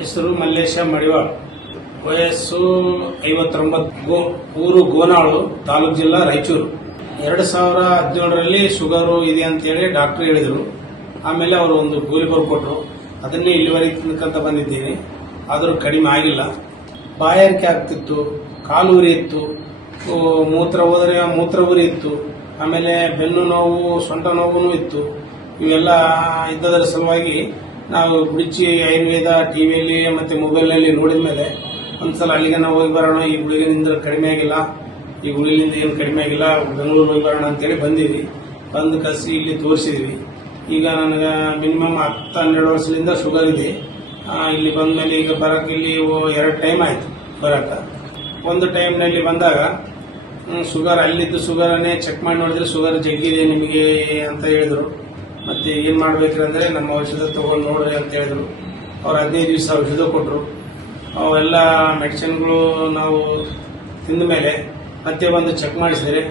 ಹೆಸರು ಮಲ್ಲೇಶ ಮಡಿವಾಳ, ವಯಸ್ಸು 59, ಊರು ಗೋನಾಳು, ತಾಲೂಕು ಜಿಲ್ಲಾ ರಾಯಚೂರು. 2017ರಲ್ಲಿ ಶುಗರು ಇದೆ ಅಂತೇಳಿ ಡಾಕ್ಟರ್ ಹೇಳಿದರು. ಆಮೇಲೆ ಅವರು ಒಂದು ಗೋಲಿ ಬರ್ಕೊಟ್ರು. ಅದನ್ನೇ ಇಲ್ಲಿವರೆಗೆ ತಿನ್ಕಂತ ಬಂದಿದ್ದೀನಿ. ಆದರೂ ಕಡಿಮೆ ಆಗಿಲ್ಲ. ಬಾಯಾರಿಕೆ ಆಗ್ತಿತ್ತು, ಕಾಲು ಉರಿ ಇತ್ತು, ಮೂತ್ರ ಹೋದರೆ ಮೂತ್ರ ಉರಿ ಇತ್ತು, ಆಮೇಲೆ ಬೆನ್ನು ನೋವು, ಸೊಂಟ ನೋವು ಇತ್ತು. ಇವೆಲ್ಲ ಇದ್ದದರ ಸಲುವಾಗಿ ನಾವು ಗುಡಿಚಿ ಆಯುರ್ವೇದ ಟಿವಿಯಲ್ಲಿ ಮತ್ತೆ ಮೊಬೈಲ್ನಲ್ಲಿ ನೋಡಿದ ಮೇಲೆ ಒಂದ್ಸಲ ಅಲ್ಲಿಗೆ ನಾವು ಹೋಗಿ ಬರೋಣ, ಈ ಗುಳಿಗಿನಿಂದ ಕಡಿಮೆ ಆಗಿಲ್ಲ, ಈ ಗುಳಿಲಿಂದ ಏನು ಕಡಿಮೆ ಆಗಿಲ್ಲ, ಬೆಂಗಳೂರು ಹೋಗಿ ಬರೋಣ ಅಂತೇಳಿ ಬಂದಿವಿ. ಬಂದು ಕಸಿ ಇಲ್ಲಿ ತೋರಿಸಿದ್ವಿ. ಈಗ ನನಗೆ ಮಿನಿಮಮ್ 10-12 ವರ್ಷದಿಂದ ಶುಗರ್ ಇದೆ. ಇಲ್ಲಿ ಬಂದ ಮೇಲೆ ಈಗ ಬರಕ್ಕೆ ಇಲ್ಲಿ 2 ಟೈಮ್ ಆಯ್ತು ಬರಕ್ಕೆ. ಒಂದು ಟೈಮ್ನಲ್ಲಿ ಬಂದಾಗ ಶುಗರ್ ಅಲ್ಲಿದ್ದು ಶುಗರನ್ನೇ ಚೆಕ್ ಮಾಡಿ ನೋಡಿದ್ರೆ ಶುಗರ್ ಜಗ್ಗಿದೆ ನಿಮಗೆ ಅಂತ ಹೇಳಿದ್ರು. ಮತ್ತೆ ಏನ್ ಮಾಡ್ಬೇಕ್ರಿ ಅಂದ್ರೆ ನಮ್ಮ ಔಷಧ ತಗೊಂಡು ನೋಡ್ರಿ ಅಂತ ಹೇಳಿದ್ರು. ಅವ್ರು 15 ದಿವಸ ಔಷಧ ಕೊಟ್ಟರು. ಅವೆಲ್ಲ ಮೆಡಿಸಿನ್ಗಳು ನಾವು ತಿಂದ ಮೇಲೆ ಮತ್ತೆ ಒಂದು ಚೆಕ್ ಮಾಡಿಸಿದ್ರೆ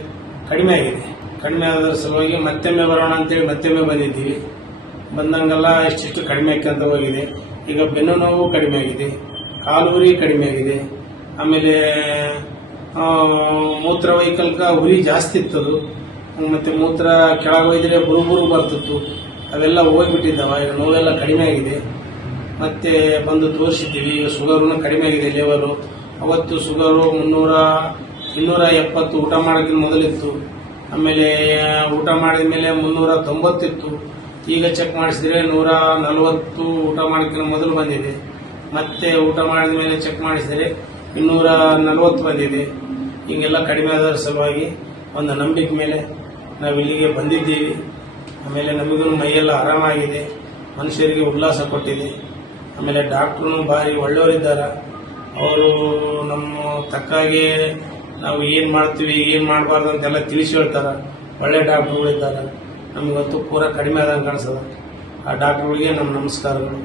ಕಡಿಮೆ ಆಗಿದೆ. ಕಡಿಮೆ ಆದರ ಸಲುವಾಗಿ ಮತ್ತೊಮ್ಮೆ ಬರೋಣ ಅಂತೇಳಿ ಮತ್ತೊಮ್ಮೆ ಬಂದಿದ್ದೀವಿ. ಬಂದಂಗೆಲ್ಲ ಇಷ್ಟಿಷ್ಟು ಕಡಿಮೆ ಆಕ್ಕಂತ ಹೋಗಿದೆ. ಈಗ ಬೆನ್ನು ನೋವು ಕಡಿಮೆ ಆಗಿದೆ, ಕಾಲು ಉರಿ ಕಡಿಮೆ ಆಗಿದೆ, ಆಮೇಲೆ ಮೂತ್ರ ವೈಕಲ್ಕ ಉರಿ ಜಾಸ್ತಿ ಇತ್ತದು, ಮತ್ತೆ ಮೂತ್ರ ಕೆಳಗೆ ಒಯ್ದ್ರೆ ಬುರು ಬರ್ತಿತ್ತು, ಅವೆಲ್ಲ ಹೋಗ್ಬಿಟ್ಟಿದ್ದಾವ. ಈಗ ನೋವೆಲ್ಲ ಕಡಿಮೆ ಆಗಿದೆ. ಮತ್ತೆ ಬಂದು ತೋರಿಸಿದ್ದೀವಿ. ಈಗ ಶುಗರ್ನು ಕಡಿಮೆ ಆಗಿದೆ ಲೆವೆಲು. ಅವತ್ತು ಶುಗರು 270 ಊಟ ಮಾಡೋಕ್ಕಿಂತ ಮೊದಲಿತ್ತು. ಆಮೇಲೆ ಊಟ ಮಾಡಿದ ಮೇಲೆ 390 ಇತ್ತು. ಈಗ ಚೆಕ್ ಮಾಡಿಸಿದ್ರೆ 140 ಊಟ ಮಾಡೋಕ್ಕಿಂತ ಮೊದಲು ಬಂದಿದೆ. ಮತ್ತೆ ಊಟ ಮಾಡಿದ ಮೇಲೆ ಚೆಕ್ ಮಾಡಿಸಿದ್ರೆ 240 ಬಂದಿದೆ. ಹಿಂಗೆಲ್ಲ ಕಡಿಮೆ ಆದರ ಸಲುವಾಗಿ ಒಂದು ನಂಬಿಕೆ ಮೇಲೆ ನಾವು ಇಲ್ಲಿಗೆ ಬಂದಿದ್ದೀವಿ. ಆಮೇಲೆ ನಮಗೂ ಮೈಯೆಲ್ಲ ಆರಾಮಾಗಿದೆ, ಮನುಷ್ಯರಿಗೆ ಉಲ್ಲಾಸ ಕೊಟ್ಟಿದೆ. ಆಮೇಲೆ ಡಾಕ್ಟ್ರು ಭಾರಿ ಒಳ್ಳೆಯವರಿದ್ದಾರೆ. ಅವರು ನಮ್ಮ ತಕ್ಕಾಗೆ ನಾವು ಏನು ಮಾಡ್ತೀವಿ ಏನು ಮಾಡಬಾರ್ದು ಅಂತೆಲ್ಲ ತಿಳಿಸಿ ಹೇಳ್ತಾರೆ. ಒಳ್ಳೆ ಡಾಕ್ಟ್ರುಗಳಿದ್ದಾರೆ. ನಮಗಂತೂ ಪೂರ ಕಡಿಮೆ ಆದಂಗೆ ಕಾಣಿಸ್ತದೆ. ಆ ಡಾಕ್ಟ್ರುಗಳಿಗೆ ನಮ್ಮ ನಮಸ್ಕಾರಗಳು.